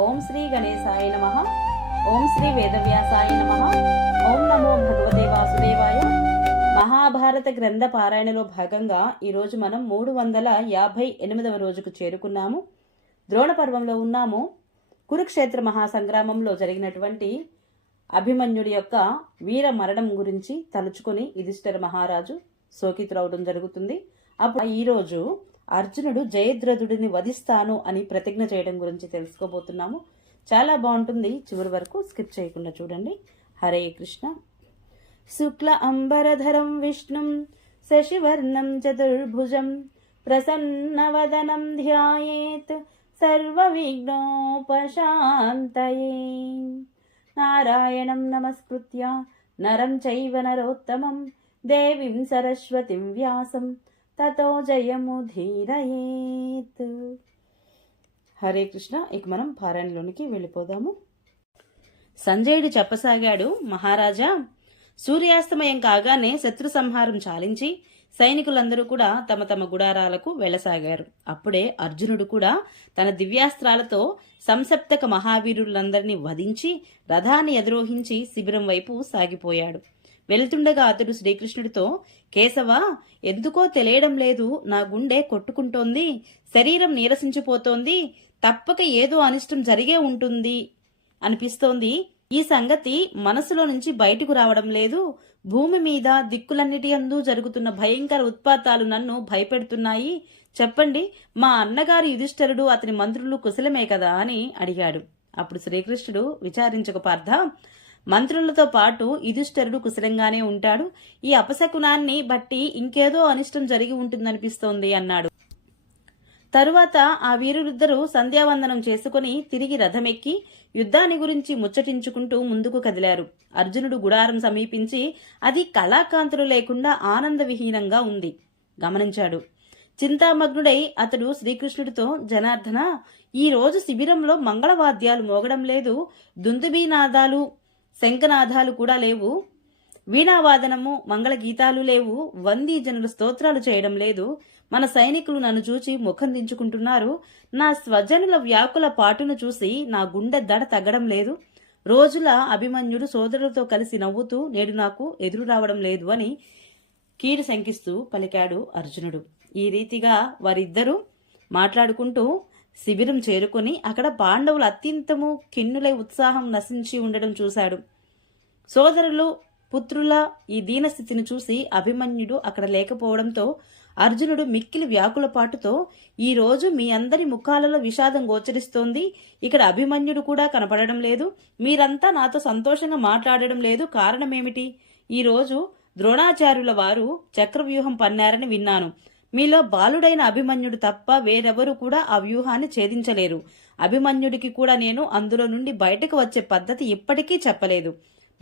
ఓం శ్రీ గణేశాయ నమ. ఓం శ్రీ వేదవ్యాసాయ నమ. ఓం నమో భగవతే వాసుదేవాయ. మహాభారత గ్రంథ పారాయణలో భాగంగా ఈరోజు మనం మూడు వందల యాభై ఎనిమిదవ రోజుకు చేరుకున్నాము. ద్రోణ పర్వంలో ఉన్నాము. కురుక్షేత్ర మహాసంగ్రామంలో జరిగినటువంటి అభిమన్యుడి యొక్క వీర మరణం గురించి తలుచుకొని యుధిష్ఠర మహారాజు శోకితులవడం జరుగుతుంది. అప్పుడు ఈరోజు అర్జునుడు జయద్రథుడిని వధిస్తాను అని ప్రతిజ్ఞ చేయడం గురించి తెలుసుకోబోతున్నాము. చాలా బాగుంటుంది. చివరి వరకు స్కిప్ చేయకుండా చూడండి. హరే కృష్ణ. శుక్ల అంబరధరం విష్ణుం శశివర్ణం చతుర్భుజం ప్రసన్నవదనం ధ్యాయేత్ సర్వవిఘ్నోపశాంతయే. నారాయణం నమస్కృత్య. నరం చైవ నరోత్తమం. దేవీం సరస్వతిం వ్యాసం. తతో జయము ధీరయేత్. హరే కృష్ణ ఇక మనం పారాయణలోనికి వెళ్ళిపోదాము. సంజయుడు చెప్పసాగాడు మహారాజా సూర్యాస్తమయం కాగానే శత్రు సంహారం చాలించి సైనికులందరూ కూడా తమ తమ గుడారాలకు వెళ్ళసాగారు. అప్పుడే అర్జునుడు కూడా తన దివ్యాస్త్రాలతో సంసప్తక మహావీరులందరినీ వధించి రథాన్ని ఎదురోహించి శిబిరం వైపు సాగిపోయాడు. వెళ్తుండగా అతడు శ్రీకృష్ణుడితో కేశవ ఎందుకో తెలియడం లేదు. నా గుండె కొట్టుకుంటోంది. శరీరం నీరసించిపోతోంది. తప్పక ఏదో అనిష్టం జరిగే ఉంటుంది అనిపిస్తోంది. ఈ సంగతి మనసులో నుంచి బయటకు రావడం లేదు. భూమి మీద దిక్కులన్నిటి అందు జరుగుతున్న భయంకర ఉత్పాతాలు నన్ను భయపెడుతున్నాయి. చెప్పండి మా అన్నగారు యుధిష్ఠరుడు అతని మంత్రులు కుశలమే కదా అని అడిగాడు. అప్పుడు శ్రీకృష్ణుడు విచారించక పార్థ మంత్రులతో పాటు యుధిష్ఠరుడు కుశలంగానే ఉంటాడు. ఈ అపశకునాన్ని బట్టి ఇంకేదో అనిష్టం జరిగి ఉంటుందనిపిస్తోంది అన్నాడు. తరువాత ఆ వీరులిద్దరూ సంధ్యావందనం చేసుకుని తిరిగి రథమెక్కి యుద్ధాన్ని గురించి ముచ్చటించుకుంటూ ముందుకు కదిలారు. అర్జునుడు గుడారం సమీపించి అది కళాకాంతులు లేకుండా ఆనందవిహీనంగా ఉంది. గమనించాడు. చింతామగ్నుడై అతడు శ్రీకృష్ణుడితో జనార్దన ఈ రోజు శిబిరంలో మంగళవాద్యాలు మోగడం లేదు. దుందుబీనాదాలు శంఖనాదాలు కూడా లేవు. వీణావాదనము మంగళగీతాలు లేవు. వందీ జనులు స్తోత్రాలు చేయడం లేదు. మన సైనికులు నన్ను చూచి ముఖం దించుకుంటున్నారు. నా స్వజనుల వ్యాకుల పాటును చూసి నా గుండె దడ తగ్గడం లేదు. రోజుల అభిమన్యుడు సోదరులతో కలిసి నవ్వుతూ నేడు నాకు ఎదురు రావడం లేదు అని కీడు శంకిస్తూ పలికాడు అర్జునుడు. ఈ రీతిగా వారిద్దరూ మాట్లాడుకుంటూ శిబిరం చేరుకొని అక్కడ పాండవులు అత్యంతము కిన్నులై ఉత్సాహం నశించి ఉండడం చూశాడు. సోదరులు పుత్రుల ఈ దీనస్థితిని చూసి అభిమన్యుడు అక్కడ లేకపోవడంతో అర్జునుడు మిక్కిలి వ్యాకులపాటుతో ఈ రోజు మీ అందరి ముఖాలలో విషాదం గోచరిస్తోంది. ఇక్కడ అభిమన్యుడు కూడా కనపడడం లేదు. మీరంతా నాతో సంతోషంగా మాట్లాడడం లేదు. కారణమేమిటి? ఈ రోజు ద్రోణాచార్యుల వారు చక్రవ్యూహం పన్నారని విన్నాను. మీలో బాలుడైన అభిమన్యుడు తప్ప వేరెవరు కూడా ఆ వ్యూహాన్ని ఛేదించలేరు. అభిమన్యుడికి కూడా నేను అందులో నుండి బయటకు వచ్చే పద్ధతి ఇప్పటికీ చెప్పలేదు.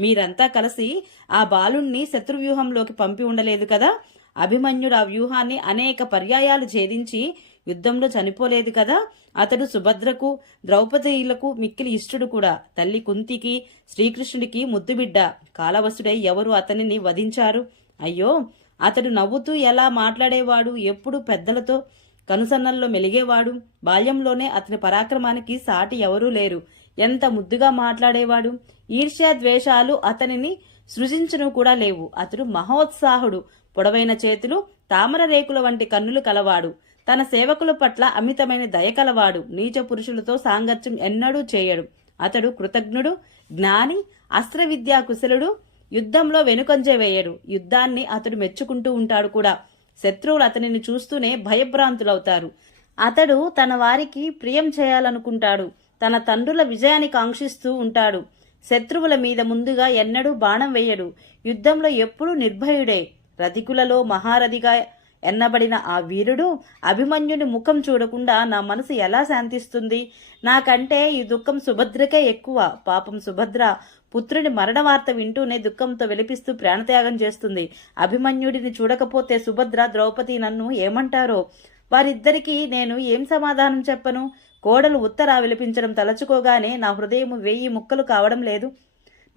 మీరంతా కలిసి ఆ బాలుణ్ణి శత్రువ్యూహంలోకి పంపి ఉండలేదు కదా? అభిమన్యుడు ఆ వ్యూహాన్ని అనేక పర్యాయాలు ఛేదించి యుద్ధంలో చనిపోలేదు కదా? అతడు సుభద్రకు ద్రౌపదీలకు మిక్కిలి ఇష్టుడు కూడా. తల్లి కుంతికి శ్రీకృష్ణుడికి ముద్దుబిడ్డ. కాలవసుడై ఎవరు అతనిని వధించారు? అయ్యో! అతడు నవ్వుతూ ఎలా మాట్లాడేవాడు ఎప్పుడు పెద్దలతో కనుసన్నల్లో మెలిగేవాడు బాల్యంలోనే అతని పరాక్రమానికి సాటి ఎవరూ లేరు. ఎంత ముద్దుగా మాట్లాడేవాడు. ఈర్ష్యా ద్వేషాలు అతనిని సృజించను కూడా లేవు. అతడు మహోత్సాహుడు. పొడవైన చేతులు తామర రేకుల వంటి కన్నులు కలవాడు. తన సేవకుల పట్ల అమితమైన దయ కలవాడు. నీచ పురుషులతో సాంగత్యం ఎన్నడూ చేయడు. అతడు కృతజ్ఞుడు జ్ఞాని అస్త్ర విద్యా కుశలుడు యుద్ధంలో వెనుకంజే వేయడు. యుద్ధాన్ని అతడు మెచ్చుకుంటూ ఉంటాడు కూడా. శత్రువులు అతనిని చూస్తూనే భయభ్రాంతులవుతారు. అతడు తన వారికి ప్రియం చేయాలనుకుంటాడు. తన తండ్రుల విజయాన్ని కాంక్షిస్తూ ఉంటాడు. శత్రువుల మీద ముందుగా ఎన్నడూ బాణం వేయడు. యుద్ధంలో ఎప్పుడూ నిర్భయుడే. రధికులలో మహారథిగా ఎన్నబడిన ఆ వీరుడు అభిమన్యుని ముఖం చూడకుండా నా మనసు ఎలా శాంతిస్తుంది? నాకంటే ఈ దుఃఖం సుభద్రకే ఎక్కువ. పాపం సుభద్ర పుత్రుని మరణ వార్త వింటూనే దుఃఖంతో విలపిస్తూ ప్రాణత్యాగం చేస్తుంది. అభిమన్యుడిని చూడకపోతే సుభద్ర ద్రౌపది నన్ను ఏమంటారో? వారిద్దరికీ నేను ఏం సమాధానం చెప్పను? కోడలు ఉత్తర విలపించడం తలచుకోగానే నా హృదయం వెయ్యి ముక్కలు కావడం లేదు.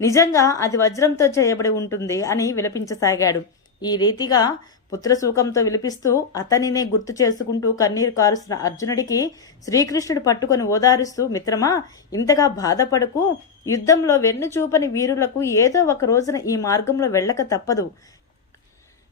నిజంగా అది వజ్రంతో చేయబడి ఉంటుంది అని విలపించసాగాడు. ఈ రీతిగా పుత్రశూకంతో విలిపిస్తూ అతనినే గుర్తు చేసుకుంటూ కన్నీరు కారుస్తున్న అర్జునుడికి శ్రీకృష్ణుడు పట్టుకొని ఓదారుస్తూ మిత్రమా ఇంతగా బాధపడకు. యుద్ధంలో వెన్ను చూపని వీరులకు ఏదో ఒక రోజున ఈ మార్గంలో వెళ్ళక తప్పదు.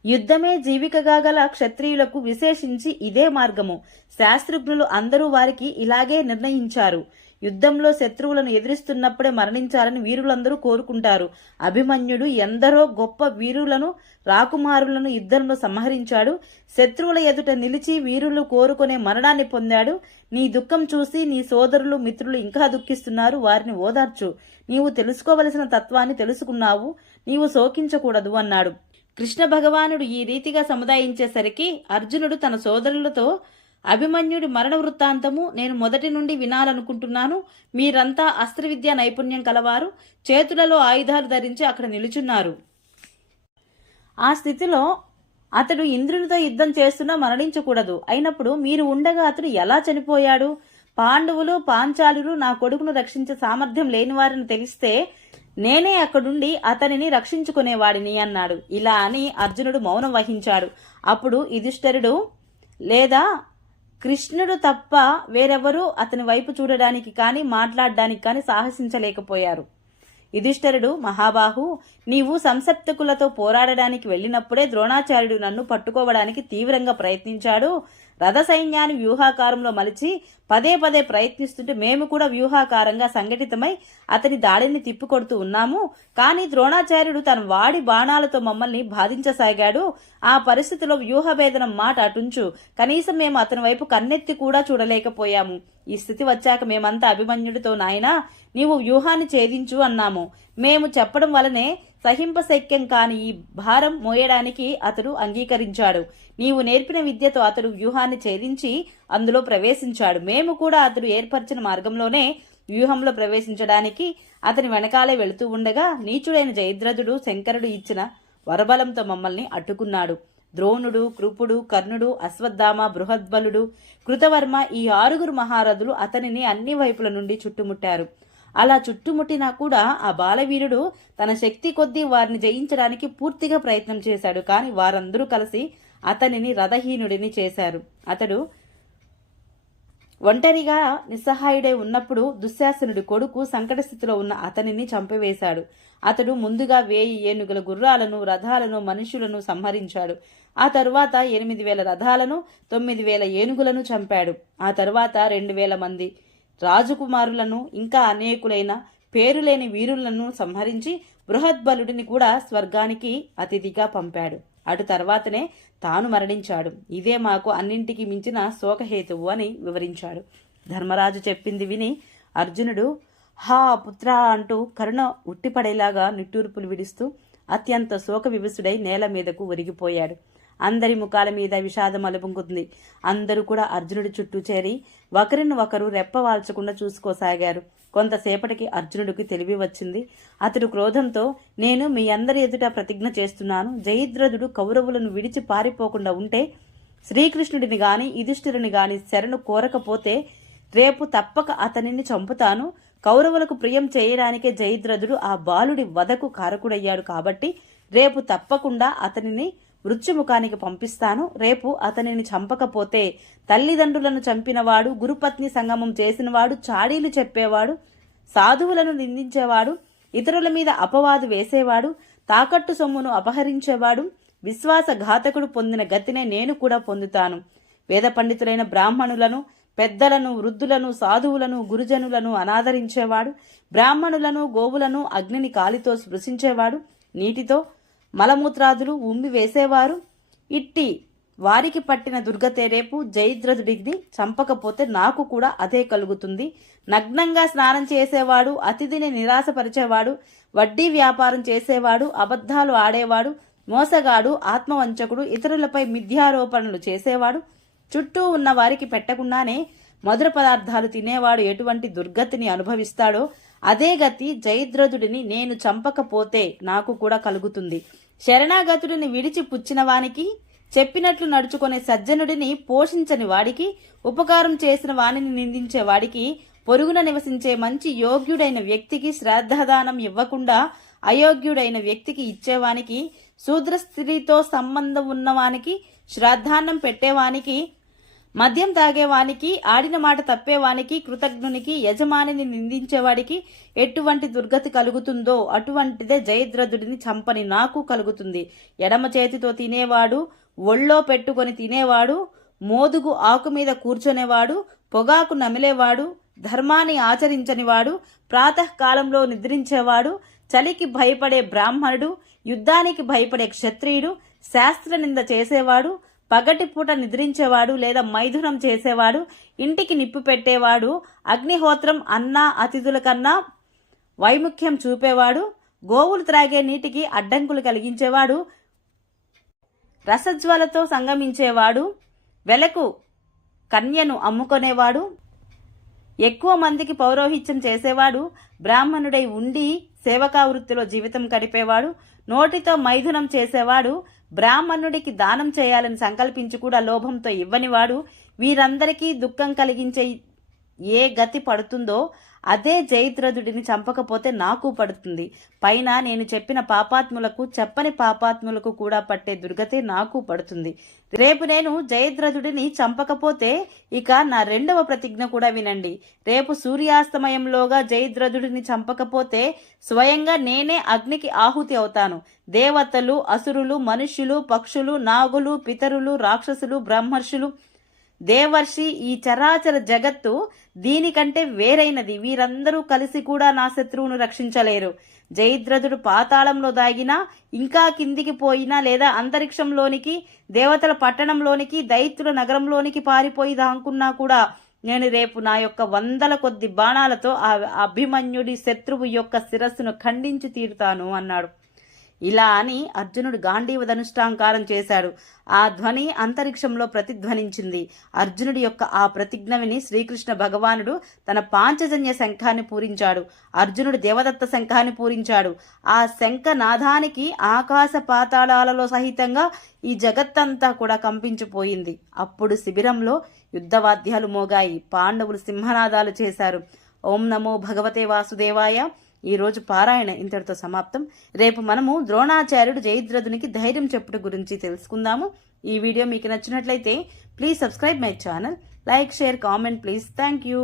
యుద్ధమే జీవికగా గల క్షత్రియులకు విశేషించి ఇదే మార్గము. శాస్త్రజ్ఞులు అందరూ వారికి ఇలాగే నిర్ణయించారు. యుద్ధంలో శత్రువులను ఎదిరిస్తున్నప్పుడే మరణించాలని వీరులందరూ కోరుకుంటారు. అభిమన్యుడు ఎందరో గొప్ప వీరులను రాకుమారులను యుద్ధంలో సంహరించాడు. శత్రువుల ఎదుట నిలిచి వీరులు కోరుకునే మరణాన్ని పొందాడు. నీ దుఃఖం చూసి నీ సోదరులు మిత్రులు ఇంకా దుఃఖిస్తున్నారు. వారిని ఓదార్చు. నీవు తెలుసుకోవలసిన తత్వాన్ని తెలుసుకున్నావు. నీవు శోకించకూడదు అన్నాడు. కృష్ణ భగవానుడు ఈ రీతిగా సముదాయించేసరికి అర్జునుడు తన సోదరులతో అభిమన్యుడి మరణ వృత్తాంతము నేను మొదటి నుండి వినాలనుకుంటున్నాను. మీరంతా అస్త్రవిద్యా నైపుణ్యం కలవారు. చేతులలో ఆయుధాలు ధరించి అక్కడ నిలుచున్నారు. ఆ స్థితిలో అతడు ఇంద్రునితో యుద్ధం చేస్తున్నా మరణించకూడదు. అయినప్పుడు మీరు ఉండగా అతడు ఎలా చనిపోయాడు? పాండవులు పాంచాలులు నా కొడుకును రక్షించే సామర్థ్యం లేనివారని తెలిస్తే నేనే అక్కడుండి అతనిని రక్షించుకునేవాడిని అన్నాడు. ఇలా అని అర్జునుడు మౌనం వహించాడు. అప్పుడు యుధిష్ఠరుడు లేదా కృష్ణుడు తప్ప వేరెవరూ అతని వైపు చూడడానికి కానీ మాట్లాడడానికి కానీ సాహసించలేకపోయారు. యుధిష్ఠరుడు మహాబాహు నీవు సంసప్తకులతో పోరాడడానికి వెళ్ళినప్పుడే ద్రోణాచార్యుడు నన్ను పట్టుకోవడానికి తీవ్రంగా ప్రయత్నించాడు. రథ సైన్యాన్ని వ్యూహాకారంలో మలిచి పదే పదే ప్రయత్నిస్తుంటే మేము కూడా వ్యూహాకారంగా సంఘటితమై అతని దాడిని తిప్పికొడుతూ ఉన్నాము. కానీ ద్రోణాచార్యుడు తన వాడి బాణాలతో మమ్మల్ని బాధించసాగాడు. ఆ పరిస్థితిలో వ్యూహభేదనం మాట అటుంచు. కనీసం మేము అతని వైపు కన్నెత్తి కూడా చూడలేకపోయాము. ఈ స్థితి వచ్చాక మేమంతా అభిమన్యుడితో నాయనా నీవు వ్యూహాన్ని ఛేదించు అన్నాము. మేము చెప్పడం వలనే సహింపశక్యం కాని ఈ భారం మోయడానికి అతడు అంగీకరించాడు. నీవు నేర్పిన విద్యతో అతడు వ్యూహాన్ని ఛేదించి అందులో ప్రవేశించాడు. మేము కూడా అతడు ఏర్పరిచిన మార్గంలోనే వ్యూహంలో ప్రవేశించడానికి అతని వెనకాలే వెళుతూ ఉండగా నీచుడైన జయద్రథుడు శంకరుడు ఇచ్చిన వరబలంతో మమ్మల్ని అడ్డుకున్నాడు. ద్రోణుడు కృపుడు కర్ణుడు అశ్వత్థామ బృహద్బలుడు కృతవర్మ ఈ ఆరుగురు మహారథులు అతనిని అన్ని వైపుల నుండి చుట్టుముట్టారు. అలా చుట్టుముట్టినా కూడా ఆ బాలవీరుడు తన శక్తి కొద్దీ వారిని జయించడానికి పూర్తిగా ప్రయత్నం చేశాడు. కానీ వారందరూ కలిసి అతనిని రథహీనుడిని చేశారు. అతడు ఒంటరిగా నిస్సహాయుడై ఉన్నప్పుడు దుశ్శాసనుడి కొడుకు సంకట స్థితిలో ఉన్న అతనిని చంపివేశాడు. అతడు ముందుగా వేయి ఏనుగుల గుర్రాలను రథాలను మనుషులను సంహరించాడు. ఆ తరువాత ఎనిమిది వేల రథాలను తొమ్మిది వేల ఏనుగులను చంపాడు. ఆ తరువాత రెండు వేల మంది రాజకుమారులను ఇంకా అనేకులైన పేరులేని వీరులను సంహరించి బృహద్బలుడిని కూడా స్వర్గానికి అతిథిగా పంపాడు. అటు తర్వాతనే తాను మరణించాడు. ఇదే మాకు అన్నింటికి మించిన శోకహేతువు అని వివరించాడు. ధర్మరాజు చెప్పింది విని అర్జునుడు హా పుత్ర అంటూ కరుణ ఉట్టిపడేలాగా నిట్టూర్పులు విడుస్తూ అత్యంత శోక వివసుడై నేల మీదకు ఒరిగిపోయాడు. అందరి ముఖాల మీద విషాదం అలుపుకుంది అందరూ కూడా అర్జునుడి చుట్టూ చేరి ఒకరిని ఒకరు రెప్పవాల్చకుండా చూసుకోసాగారు. కొంతసేపటికి అర్జునుడికి తెలివి వచ్చింది. అతడు క్రోధంతో నేను మీ అందరి ఎదుట ప్రతిజ్ఞ చేస్తున్నాను. జయద్రథుడు కౌరవులను విడిచి పారిపోకుండా ఉంటే శ్రీకృష్ణుడిని గాని యుధిష్ఠిరుని గాని శరణు కోరకపోతే రేపు తప్పక అతనిని చంపుతాను. కౌరవులకు ప్రియం చేయడానికే జయద్రథుడు ఆ బాలుడి వధకు కారకుడయ్యాడు కాబట్టి రేపు తప్పకుండా అతనిని మృత్యుముఖానికి పంపిస్తాను. రేపు అతనిని చంపకపోతే తల్లిదండ్రులను చంపినవాడు గురుపత్ని సంగమం చేసినవాడు చాడీలు చెప్పేవాడు సాధువులను నిందించేవాడు ఇతరుల మీద అపవాదు వేసేవాడు తాకట్టు సొమ్మును అపహరించేవాడు విశ్వాసఘాతకుడు పొందిన గతినే నేను కూడా పొందుతాను. వేద పండితులైన బ్రాహ్మణులను పెద్దలను వృద్ధులను సాధువులను గురుజనులను అనాదరించేవాడు బ్రాహ్మణులను గోవులను అగ్నిని కాలితో స్పృశించేవాడు నీటితో మలమూత్రాదులు ఉమ్మి వేసేవారు. ఇట్టి వారికి పట్టిన దుర్గతే రేపు జయద్రథుడిని చంపకపోతే నాకు కూడా అదే కలుగుతుంది. నగ్నంగా స్నానం చేసేవాడు అతిథిని నిరాశపరిచేవాడు వడ్డీ వ్యాపారం చేసేవాడు అబద్ధాలు ఆడేవాడు మోసగాడు ఆత్మవంచకుడు ఇతరులపై మిథ్యారోపణలు చేసేవాడు. చుట్టూ ఉన్న వారికి పెట్టకుండానే మధుర పదార్థాలు తినేవాడు ఎటువంటి దుర్గతిని అనుభవిస్తాడో అదే గతి జయద్రథుడిని నేను చంపకపోతే నాకు కూడా కలుగుతుంది. శరణాగతుడిని విడిచి పుచ్చిన వానికి చెప్పినట్లు నడుచుకునే సజ్జనుడిని పోషించని వాడికి ఉపకారం చేసిన వానిని నిందించే వాడికి పొరుగున నివసించే మంచి యోగ్యుడైన వ్యక్తికి శ్రాద్ధదానం ఇవ్వకుండా అయోగ్యుడైన వ్యక్తికి ఇచ్చేవానికి శూద్ర స్త్రీతో సంబంధం ఉన్నవానికి శ్రాద్ధాన్నం పెట్టేవానికి మద్యం తాగేవానికి ఆడిన మాట తప్పేవానికి కృతజ్ఞునికి యజమానిని నిందించేవాడికి ఎటువంటి దుర్గతి కలుగుతుందో అటువంటిదే జయద్రథుడిని చంపని నాకు కలుగుతుంది. ఎడమ చేతితో తినేవాడు ఒళ్ళో పెట్టుకొని తినేవాడు మోదుగు ఆకు మీద కూర్చునేవాడు పొగాకు నమిలేవాడు ధర్మాన్ని ఆచరించనివాడు ప్రాతకాలంలో నిద్రించేవాడు చలికి భయపడే బ్రాహ్మణుడు యుద్ధానికి భయపడే క్షత్రియుడు శాస్త్ర నింద చేసేవాడు పగటిపూట నిద్రించేవాడు లేదా మైథునం చేసేవాడు ఇంటికి నిప్పు పెట్టేవాడు అగ్నిహోత్రం అన్న అతిథుల కన్నా వైముఖ్యం చూపేవాడు గోవులు త్రాగే నీటికి అడ్డంకులు కలిగించేవాడు రసజ్వలతో సంగమించేవాడు వెలకు కన్యను అమ్ముకొనేవాడు ఎక్కువ మందికి పౌరోహిత్యం చేసేవాడు బ్రాహ్మణుడై ఉండి సేవకా వృత్తిలో జీవితం గడిపేవాడు నోటితో మైథునం చేసేవాడు బ్రాహ్మణుడికి దానం చేయాలని సంకల్పించి కూడా లోభంతో ఇవ్వనివాడు. వీరందరికీ దుఃఖం కలిగించే ఏ గతి పడుతుందో అదే జయద్రథుడిని చంపకపోతే నాకు పడుతుంది. పైన నేను చెప్పిన పాపాత్ములకు చెప్పని పాపాత్ములకు కూడా పట్టే దుర్గతే నాకు పడుతుంది. రేపు నేను జయద్రథుడిని చంపకపోతే ఇక నా రెండవ ప్రతిజ్ఞ కూడా వినండి. రేపు సూర్యాస్తమయంలోగా జయద్రథుడిని చంపకపోతే స్వయంగా నేనే అగ్నికి ఆహుతి అవుతాను. దేవతలు అసురులు మనుష్యులు పక్షులు నాగులు పితరులు రాక్షసులు బ్రహ్మర్షులు దేవర్షి ఈ చరాచర జగత్తు దీనికంటే వేరైనది. వీరందరూ కలిసి కూడా నా శత్రువును రక్షించలేరు. జయద్రథుడు పాతాళంలో దాగినా ఇంకా కిందికి పోయినా లేదా అంతరిక్షంలోనికి దేవతల పట్టణంలోనికి దైత్యుల నగరంలోనికి పారిపోయి దాంకున్నా కూడా నేను రేపు నా యొక్క వందల కొద్ది బాణాలతో ఆ అభిమన్యుడి శత్రువు యొక్క శిరస్సును ఖండించి తీరుతాను అన్నాడు. ఇలా అని అర్జునుడు గాంధీవ ధనుష్టాంకారం చేశాడు. ఆ ధ్వని అంతరిక్షంలో ప్రతిధ్వనించింది. అర్జునుడి యొక్క ఆ ప్రతిజ్ఞ విని శ్రీకృష్ణ భగవానుడు తన పాంచజన్య శంఖాన్ని పూరించాడు. అర్జునుడు దేవదత్త శంఖాన్ని పూరించాడు. ఆ శంఖ నాదానికి ఆకాశ పాతాళాలలో సహితంగా ఈ జగత్తంతా కూడా కంపించిపోయింది. అప్పుడు శిబిరంలో యుద్ధవాద్యాలు మోగాయి. పాండవులు సింహనాదాలు చేశారు. ఓం నమో భగవతే వాసుదేవాయ. ఈ రోజు పారాయణ ఇంతటితో సమాప్తం. రేపు మనము ద్రోణాచార్యుడు జయద్రథునికి ధైర్యం చెప్పుట గురించి తెలుసుకుందాము. ఈ వీడియో మీకు నచ్చినట్లయితే please subscribe my channel like share comment please thank you